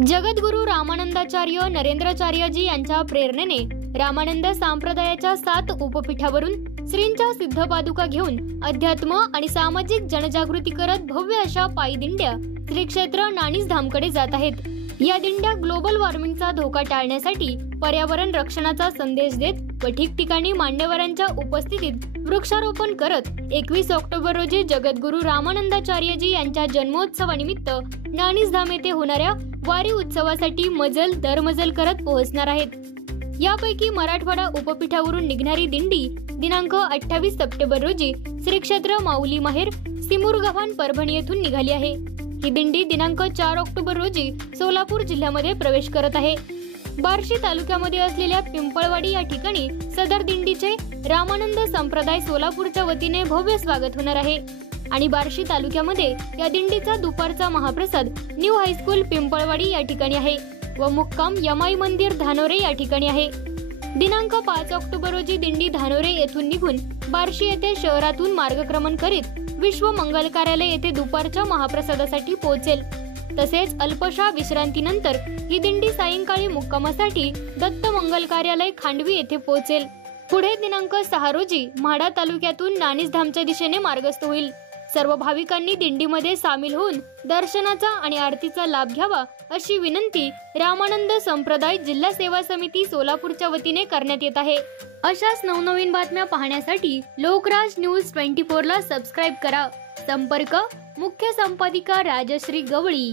जगद्गुरु रामानंदाचार्य नरेंद्राचार्यजी यांच्या प्रेरणेने रामानंद संप्रदायाच्या 7 उपपीठावरून श्रींच्या सिद्ध पादुका घेऊन अध्यात्म आणि सामाजिक जनजागृती करत भव्य अशा पायी दिंड्या श्री क्षेत्र नाणीज धामकडे जात आहेत। या दिंड्या ग्लोबल वॉर्मिंगचा धोका टाळण्यासाठी पर्यावरण रक्षणाचा संदेश देत व ठिकठिकाणी मान्यवरांच्या उपस्थितीत वृक्षारोपण करत 21 ऑक्टोबर रोजी जगद्गुरु रामानंदाचार्यजी यांच्या जन्मोत्सवानिमित्त नाणीज धाम येथे होणाऱ्या वारी उत्सवासाठी मजल दरमजल करत पोहोचणार आहेत। यापैकी मराठवाडा उपपीठावरून निघणारी दिंडी दिनांक 28 सप्टेंबर रोजी श्री क्षेत्र माऊली माहेर सिमुरगावान परभणी येथून निघाली आहे। ही दिंडी दिनांक 4 ऑक्टोबर रोजी सोलापूर जिल्ह्यामध्ये प्रवेश करत आहे। बार्शी तालुक्यामध्ये असलेल्या पिंपळवाडी या ठिकाणी सदर दिंडीचे रामानंद संप्रदाय सोलापूरच्या वतीने भव्य स्वागत होणार आहे आणि बार्शी तालुक्यामध्ये या दिंडीचा दुपारचा महाप्रसाद न्यू हायस्कूल पिंपळवाडी या ठिकाणी आहे व मुक्काम यमाई मंदिर धानोरे या ठिकाणी आहे। दिनांक 5 ऑक्टोबर रोजी दिंडी धानोरे येथून निघून बार्शी येथे शहरातून मार्गक्रमण करीत विश्व मंगल कार्यालय येथे दुपारच्या महाप्रसादासाठी पोहोचेल। तसेच अल्पशा विश्रांतीनंतर ही दिंडी सायंकाळी मुक्कामासाठी दत्त मंगल कार्यालय खांडवी येथे पोहोचेल। पुढे दिनांक 6 रोजी म्हाडा तालुक्यातून नाणीज धामच्या दिशेने मार्गस्थ होईल। सर्व भाविकांनी दिंडीमध्ये सामील होऊन दर्शनाचा आणि आरतीचा लाभ घ्यावा अशी विनंती रामानंद संप्रदाय जिल्हा सेवा समिती सोलापूरच्या वतीने करण्यात येत आहे। अशाच नवनवीन बातम्या पाहण्यासाठी लोकराज न्यूज 24 ला सबस्क्राइब करा। संपर्क मुख्य संपादिका राजश्री गवळी।